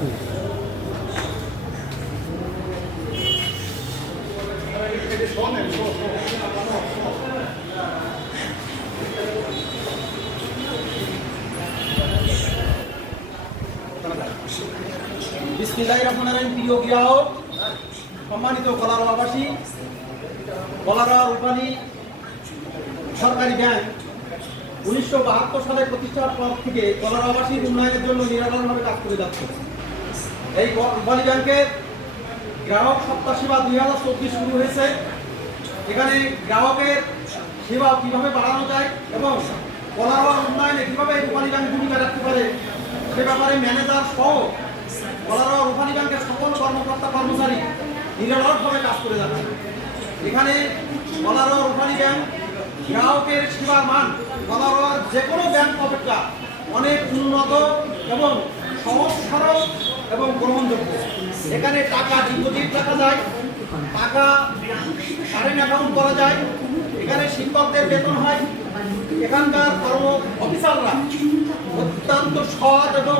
বিসমিল্লাহ রহমান রহিম। প্রিয় গ্রাহক সম্মানিত কলারোয়া রূপালী সরকারি ব্যাংক উনিশশো বাহাত্তর সালে প্রতিষ্ঠার পর থেকে কলারোয়াবাসীর উন্নয়নের জন্য নিরাপদভাবে কাজ করে যাচ্ছে। এই রূপালী ব্যাংকের গ্রাহক সপ্তাহ সেবা দুই হাজার চব্বিশ শুরু হয়েছে। এখানে গ্রাহকের সেবা কীভাবে বাড়ানো যায় এবং কলারোয়ার উন্নয়নে কীভাবে রূপালী ব্যাংক ভূমিকা রাখতে পারে সে ব্যাপারে ম্যানেজার সহ কলারোয়া রূপালী ব্যাংকের সকল কর্মকর্তা কর্মচারী নিরলসভাবে কাজ করে যাচ্ছে এখানে কলারোয়া রূপালী ব্যাংক গ্রাহকের সেবার মান কলারোয়ার যে কোনো ব্যাংক অপেক্ষা অনেক উন্নত এবং সহজ সরল এবং গ্রহণযোগ্য। এখানে টাকা ডিপোজিট রাখা যায়, টাকা কারেন্ট অ্যাকাউন্ট করা যায়, এখানে শিক্ষকদের বেতন হয়। এখানকার কর্ম অফিসাররা অত্যন্ত সৎ এবং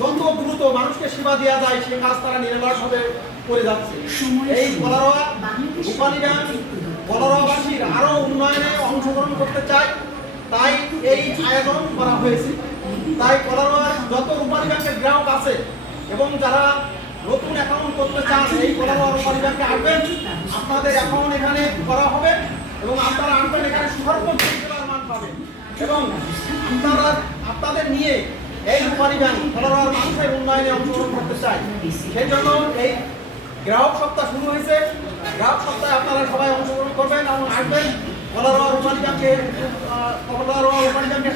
যত দ্রুত মানুষকে সেবা দেওয়া যায়, সে কাজ তারা নিরলসভাবে করে যাচ্ছে। এই কলারোয়া রূপালী ব্যাংক কলারোয়াবাসীর আরও উন্নয়নে অংশগ্রহণ করতে চায়, তাই এই আয়োজন করা হয়েছে। তাই কলারোয়ার যত রূপালী ব্যাংকের গ্রাহক আছে এবং যারা নতুন অ্যাকাউন্ট করতে চান, এই কলারোয়া রূপালী ব্যাংকে আসবেন আপনাদের অ্যাকাউন্ট এখানে করা হবে এবং আপনারা আসবেন এখানে সেবার মান পাবেন। এবং আপনারা, আপনাদের নিয়ে এই রূপালী ব্যাংক কলারোয়ার মানুষের উন্নয়নে অংশগ্রহণ করতে চায় সেই জন্য এই গ্রাহক সপ্তাহ শুরু হয়েছে। গ্রাহক সপ্তাহে আপনারা সবাই অংশগ্রহণ করবেন এবং আসবেন। কলারোয়া রূপালী ব্যাংকে কলারোয়া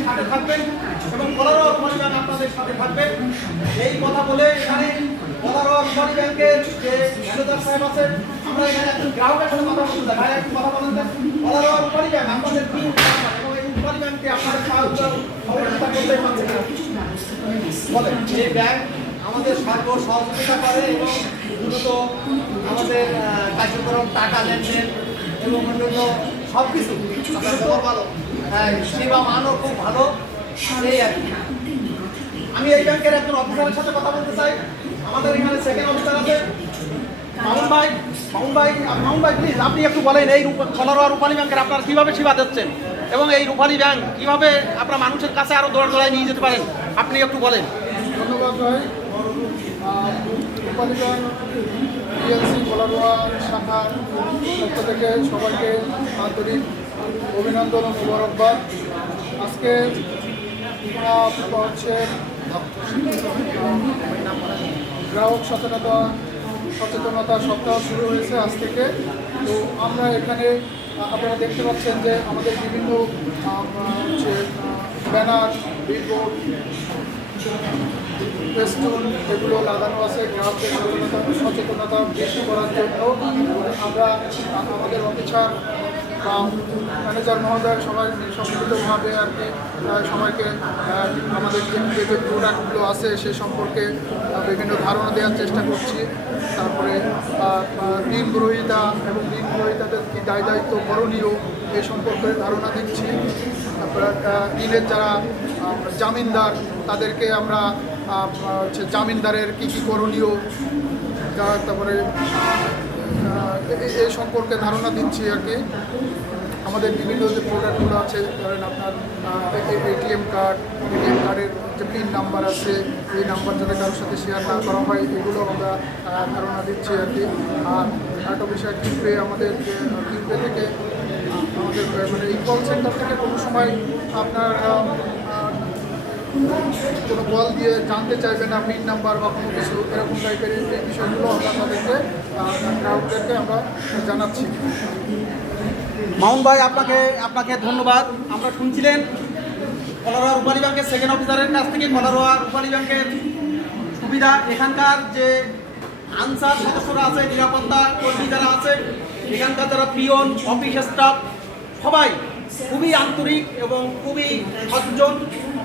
সাথে থাকবেন এবং কলারোয়া ব্যাংক আপনাদের সাথে থাকবে এই কথা বলে এখানে কলারোয়া রূপালী ব্যাংকের যে আমরা এখানে একজন কথা বলতে চাই। কথা বলেন। কলারোয়া রূপালী ব্যাংক আপনাদের কি? রূপালী ব্যাংকে আপনাদের এই ব্যাংক আমাদের সর্ব সহযোগিতা করে এবং দ্রুত আমাদের কার্যক্রম, টাকা লেনদেন এবং অন্যান্য সব কিছু ভালো। হ্যাঁ সেবা মানও খুব ভালো। এই আর কি। আমি এই ব্যাংকের একজন অফিসারের সাথে কথা বলতে চাই। আমাদের এখানে সেকেন্ড অফিসার আছে। মামুন ভাই, মামুন আপনি একটু বলেন, এই কলারোয়া রূপালী ব্যাংকের আপনারা কীভাবে সেবা দিচ্ছেন? এবং এই রূপালী ব্যাংক কীভাবে আপনার মানুষের কাছে আরও দৌড় দৌড়ায় নিয়ে যেতে পারেন? আপনি একটু বলেন। ধন্যবাদ কলারোয়া শাখার পক্ষ থেকে সবাইকে আন্তরিক অভিনন্দন ও মুবারকবাদ। আজকে হচ্ছে গ্রাহক সচেতনতা সচেতনতা সপ্তাহ শুরু হয়েছে আজ থেকে। তো আমরা এখানে, আপনারা দেখতে পাচ্ছেন যে আমাদের বিভিন্ন হচ্ছে ব্যানার, বিলবোর্ড ফেস্টুন এগুলো লাগানো আছে গ্রাহকদের সচেতনতা সচেতনতা বৃদ্ধি করার জন্য আমরা আমাদের অফিসার বা ম্যানেজার মহোদয় সবাই সম্মিলিতভাবে আর কি সবাইকে আমাদের যে যে প্রোডাক্টগুলো আছে সে সম্পর্কে বিভিন্ন ধারণা দেওয়ার চেষ্টা করছি। তারপরে ঋণ গ্রহীতা এবং ঋণ গ্রহীতাদের কী দায় দায়িত্ব করণীয় এই সম্পর্কে ধারণা দিচ্ছি। তারপরে ঋণের যারা জামিনদার, তাদেরকে আমরা জামিনদারের কী কী করণীয় তারপরে এ- এই সম্পর্কে ধারণা দিচ্ছি আর কি। আমাদের বিভিন্ন যে প্রোডাক্টগুলো আছে, ধরেন আপনার এটিএম কার্ড এটিএম কার্ডের যে পিন নাম্বার আছে, এই নাম্বার যাতে কারোর সাথে শেয়ার না করা হয়, এগুলো আমরা ধারণা দিচ্ছি আর কি। আর একটা বিষয় কিউপে আমাদের যে কিউপে থেকে, আমাদের মানে এই কল সেন্টার থেকে কোনো সময় আপনার কোনো কল দিয়ে জানতে চাইবে না, পিন নাম্বার বা কোনো কিছু, এরকম টাইপের এই বিষয়গুলো আমরা তাদেরকে গ্রাহকদেরকে আমরা জানাচ্ছি। মামুন ভাই, আপনাকে আপনাকে ধন্যবাদ। আমরা শুনছিলেন কলারোয়া রূপালী ব্যাংকের সেকেন্ড অফিসারের কাছ থেকে কলারোয়া রূপালী ব্যাংকের সুবিধা। এখানকার যে আনসার সদস্যরা আছে, নিরাপত্তা কর্মী যারা আছে, এখানকার যারা পিয়ন অফিস স্টাফ, সবাই খুবই আন্তরিক এবং খুবই সজ্জন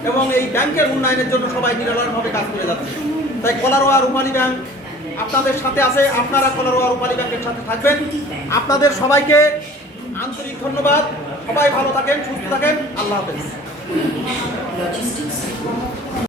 এবং এই ব্যাংকের উন্নয়নের জন্য সবাই নিরলসভাবে কাজ করে যাচ্ছে। তাই কলারোয়া রূপালী ব্যাংক আপনাদের সাথে আছে, আপনারা কলারোয়া রূপালী ব্যাংকের সাথে থাকবেন। আপনাদের সবাইকে আন্তরিক ধন্যবাদ। সবাই ভালো থাকেন, সুস্থ থাকেন। আল্লাহ হাফেজ।